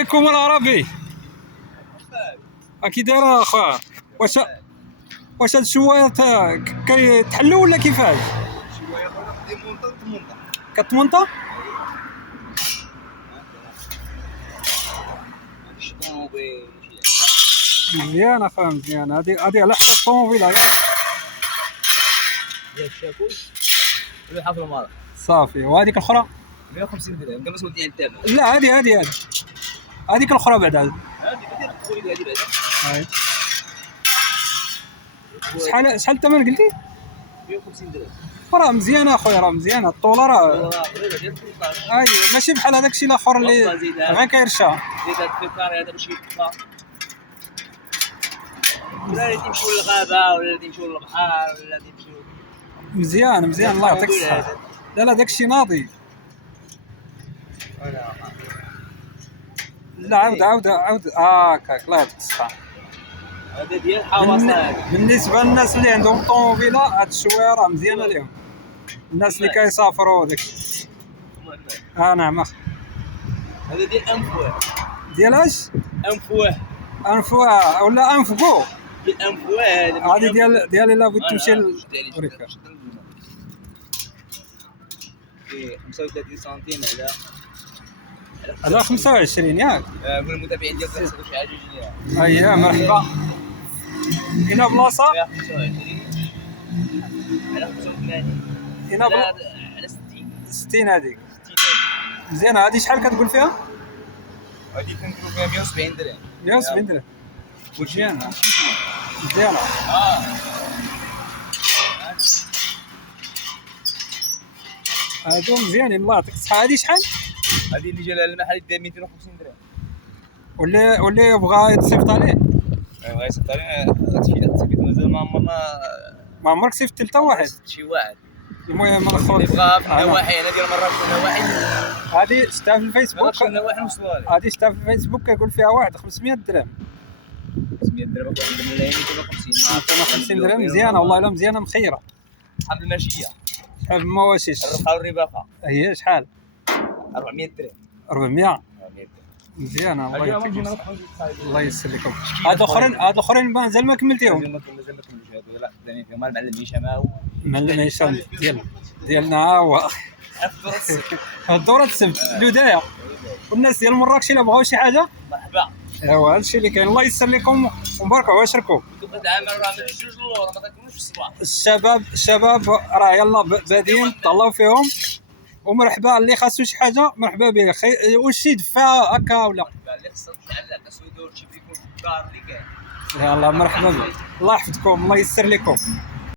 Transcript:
عليكم العربي. كي داير اخويا؟ واش هاد الشوايط كيتحلوا ولا كيفاش؟ شويه خويا دي مونطا كتمونطا الطوموبيل مزيان اخويا مزيان. هادي على حساب الطوموبيل ياك؟ ديال الشاكوش ولا حافظ المرض صافي. وهاديك الاخرى 150 درهم كما سولتي عند الثمن. لا هادي هاديك الاخرى بعد هذه ديال الخولي هذه بعدا هاي شحال الثمن قلتي؟ 150 درهم. راه مزيانه اخويا، راه مزيانه الطوله راه. قريبه ديال 13. اي ماشي بحال هذاك الشيء الاخر اللي غير كيرشا. زيد هاد الفكار هذا باش يطفى ولا اللي تمشيو للغابه ولا اللي تمشيو للبحر ولا تمشيو مزيان الله يعطيك الصحه. لا داك الشيء ناضي. لا عاود هكاك الله يعطيك الصحه. هذا ديال حواصل. بالنسبه للناس اللي عندهم طوموبيله هاد الشويه راه مزيانه ليهم، الناس اللي كيسافروا وداك الشيء. نعم اخ. هذا ديال انفواه. ديال اش؟ انفواه انفوا ولا انفقو؟ ديال انفواه هذه ديال الا بغيت تمشي لأمريكا. 35 سنتيم هذا 25 ياك؟ من المتابعين ديالك كيحسبوا شي حاجه جديده. اييه مرحبا. هنا بلاصه 25 على 85 هنا على 60 هذيك 60 مزيانه. هذه شحال كتقول فيها؟ هذه كنديروا فيها 170 درهم. 170 درهم مزيانه. هادو مزيانين الله يعطيك الصحه. هذه شحال؟ هذه اللي جا لها المحل ديال 250 درهم. واللي بغا يتصيفط عليه بغا يصيفط عليه هادشي اللي تصيفط مازال ما عمرك صيفط حتى واحد. شي واحد المهم اللي بغا في النواحي انا ديال مراكش النواحي. هذه شفتها في الفيسبوك. مراكش النواحي نوصلوها ليه. هذه شفتها في الفيسبوك كيقول فيها واحد 500 درهم. 500 درهم عند الملايين 250 درهم مزيانه والله الا مزيانه مخيره. شحال الماشيه؟ شحال المواشيش؟ الربحه والرباقه هي شحال؟ 400 درهم. 400 مزيانه الله يعطيك الله يسر لكم. هاد الاخرين مازال ما كملتيهم. مازال ما كملوش هادو لا خدامين فيهم المعلم هشام ها هو. المعلم هشام ديالنا ها هو. الدورة السبت الوداية. والناس ديال مراكش الا بغاو شي حاجه مرحبا. ايوا هادشي اللي كاين. الله يسر لكم ومبارك واشركوا. كنت العمل راه من جوج اللور ما تاكلوش في الصباح. الشباب راه يلا بادين طلعوا فيهم. ومرحبا اللي خاصو شي حاجه مرحبا به. واش يدفع هكا ولا اللي خصو تعلق كسودور شي يكون في الدار اللي كاين. يلا مرحبا به. الله يحفظكم الله يسر لكم.